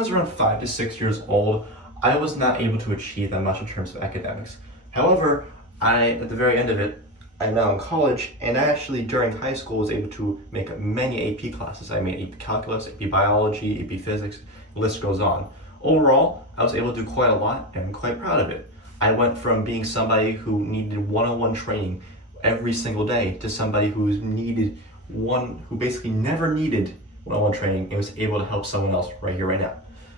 was around 5 to 6 years old, I was not able to achieve that much in terms of academics. However, at the very end of it, I'm now in college, and I actually during high school was able to make many AP classes. I made AP Calculus, AP Biology, AP Physics, the list goes on. Overall, I was able to do quite a lot, and I'm quite proud of it. I went from being somebody who needed one-on-one training every single day to somebody who basically never needed one-on-one training and was able to help someone else right here, right now.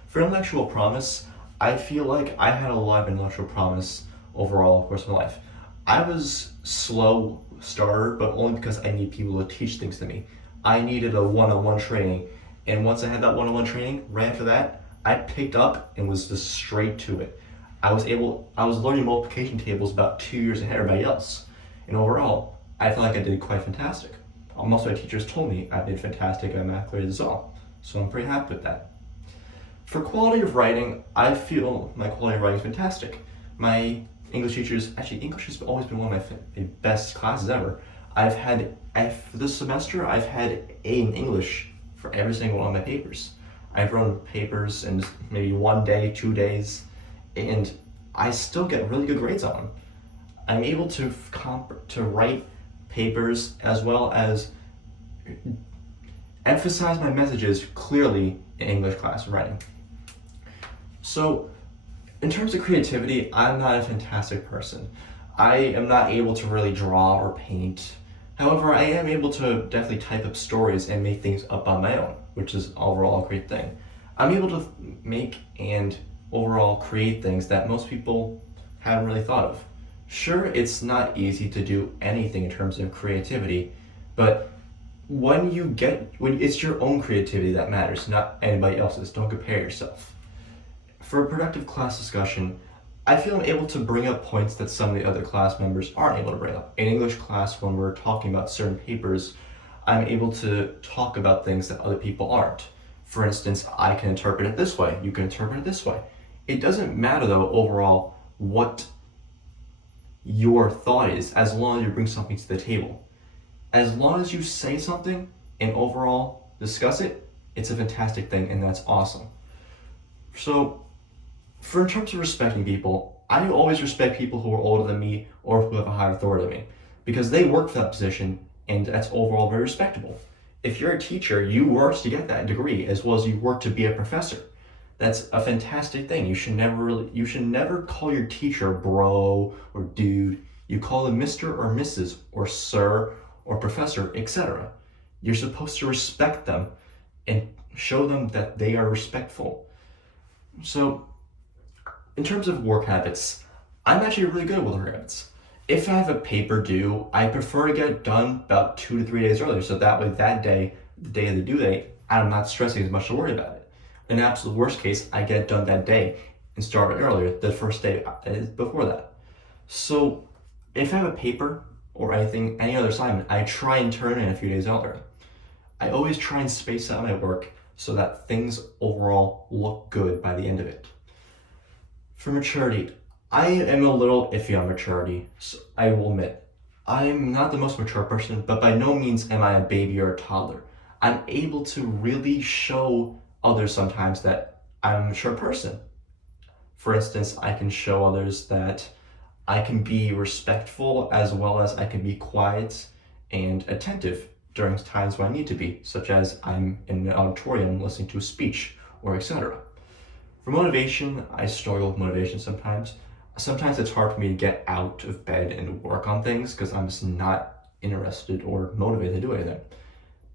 For intellectual promise, I feel like I had a lot of intellectual promise overall, of course, in my life. I was slow starter, but only because I need people to teach things to me. I needed a one-on-one training, and once I had that one-on-one training, right after that, I picked up and was just straight to it. I was learning multiplication tables about 2 years ahead of everybody else. And overall, I feel like I did quite fantastic. Most of my teachers told me I did fantastic at math grades as well. So I'm pretty happy with that. For quality of writing, I feel my quality of writing is fantastic. My English teachers, English has always been one of my best classes ever. This semester, I've had A in English for every single one of my papers. I've run papers in maybe 1 day, 2 days, and I still get really good grades on them. I'm able to write papers as well as emphasize my messages clearly in English class writing. So, in terms of creativity, I'm not a fantastic person. I am not able to really draw or paint. However, I am able to definitely type up stories and make things up on my own, which is overall a great thing. I'm able to make and overall create things that most people haven't really thought of. Sure, it's not easy to do anything in terms of creativity, but when it's your own creativity that matters, not anybody else's. Don't compare yourself. For a productive class discussion, I feel I'm able to bring up points that some of the other class members aren't able to bring up. In English class, when we're talking about certain papers, I'm able to talk about things that other people aren't. For instance, I can interpret it this way, you can interpret it this way. It doesn't matter though overall what your thought is, as long as you bring something to the table. As long as you say something and overall discuss it, it's a fantastic thing, and that's awesome. So, in terms of respecting people, I always respect people who are older than me or who have a higher authority than me, because they work for that position, and that's overall very respectable. If you're a teacher, you work to get that degree as well as you work to be a professor. That's a fantastic thing. You should never call your teacher bro or dude. You call them Mr. or Mrs. or Sir or Professor, etc. You're supposed to respect them and show them that they are respectful. So, in terms of work habits, I'm actually really good with work habits. If I have a paper due, I prefer to get it done about 2 to 3 days earlier, so that way that day, the day of the due date, I'm not stressing as much to worry about it. In the absolute worst case, I get it done that day and start it earlier, the first day before that. So, if I have a paper or any other assignment, I try and turn in a few days earlier. I always try and space out my work so that things overall look good by the end of it. For maturity, I am a little iffy on maturity, so I will admit. I'm not the most mature person, but by no means am I a baby or a toddler. I'm able to really show others sometimes that I'm a mature person. For instance, I can show others that I can be respectful as well as I can be quiet and attentive during times when I need to be, such as I'm in an auditorium listening to a speech or etc. For motivation, I struggle with motivation sometimes. Sometimes it's hard for me to get out of bed and work on things because I'm just not interested or motivated to do anything.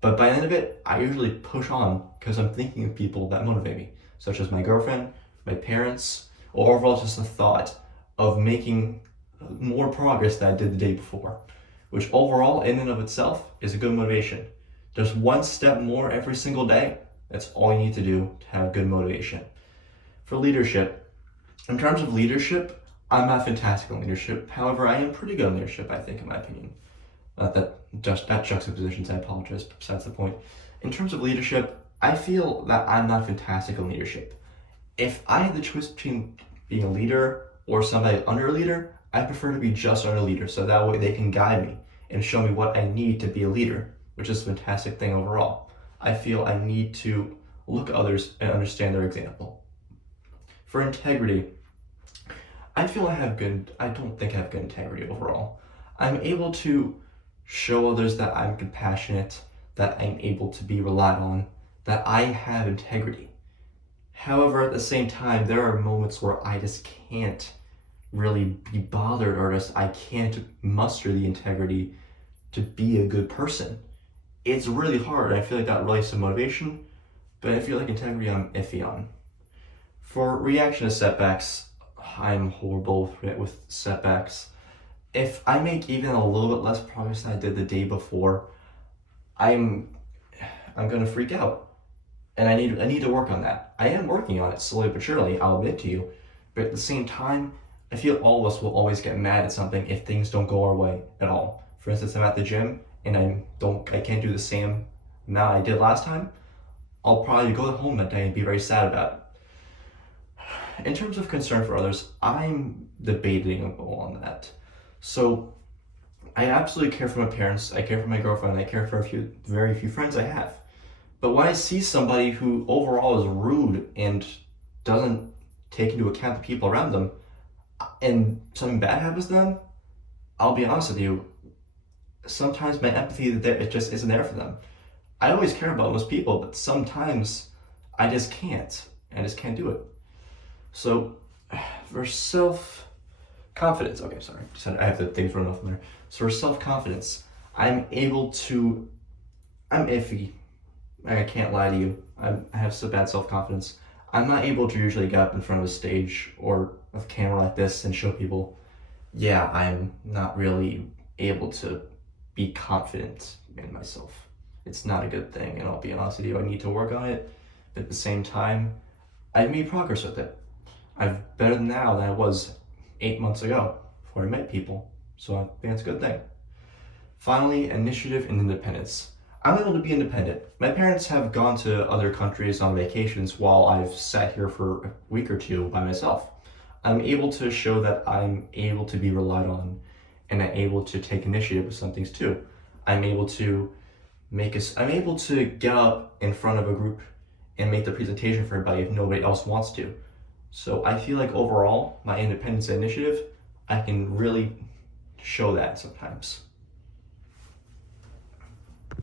But by the end of it, I usually push on because I'm thinking of people that motivate me, such as my girlfriend, my parents, or overall just the thought of making more progress than I did the day before, which overall, in and of itself, is a good motivation. Just one step more every single day, that's all you need to do to have good motivation. For leadership, in terms of leadership, I'm not fantastic in leadership. However, I am pretty good in leadership, I think, in my opinion. Not that juxtapositions, I apologize, but besides the point. In terms of leadership, I feel that I'm not fantastic in leadership. If I had the choice between being a leader or somebody under a leader, I prefer to be just under a leader, so that way they can guide me and show me what I need to be a leader, which is a fantastic thing overall. I feel I need to look at others and understand their example. For integrity, I don't think I have good integrity overall. I'm able to show others that I'm compassionate, that I'm able to be relied on, that I have integrity. However, at the same time, there are moments where I just can't really be bothered, or just I can't muster the integrity to be a good person. It's really hard. I feel like that relates to motivation, but I feel like integrity I'm iffy on. For reaction to setbacks, I'm horrible with setbacks. If I make even a little bit less progress than I did the day before, I'm gonna freak out, and I need to work on that. I am working on it slowly but surely. I'll admit to you, but at the same time, I feel all of us will always get mad at something if things don't go our way at all. For instance, I'm at the gym and I can't do the same amount I did last time. I'll probably go home that day and be very sad about it. In terms of concern for others, I'm debating on that. So I absolutely care for my parents, I care for my girlfriend, I care for very few friends I have. But when I see somebody who overall is rude and doesn't take into account the people around them, and something bad happens to them, I'll be honest with you, sometimes my empathy, it just isn't there for them. I always care about those people, but sometimes I just can't. I just can't do it. So, for self-confidence, okay, sorry, I have the things running off from there. So for self-confidence, I'm iffy. I can't lie to you. I have so bad self-confidence. I'm not able to usually get up in front of a stage or a camera like this and show people, yeah, I'm not really able to be confident in myself. It's not a good thing, and I'll be honest with you, I need to work on it. But at the same time, I've made progress with it. I'm better now than I was 8 months ago before I met people. So I think that's a good thing. Finally, initiative and independence. I'm able to be independent. My parents have gone to other countries on vacations while I've sat here for a week or two by myself. I'm able to show that I'm able to be relied on, and I'm able to take initiative with some things too. I'm able to get up in front of a group and make the presentation for everybody if nobody else wants to. So I feel like overall, my independence and initiative, I can really show that sometimes.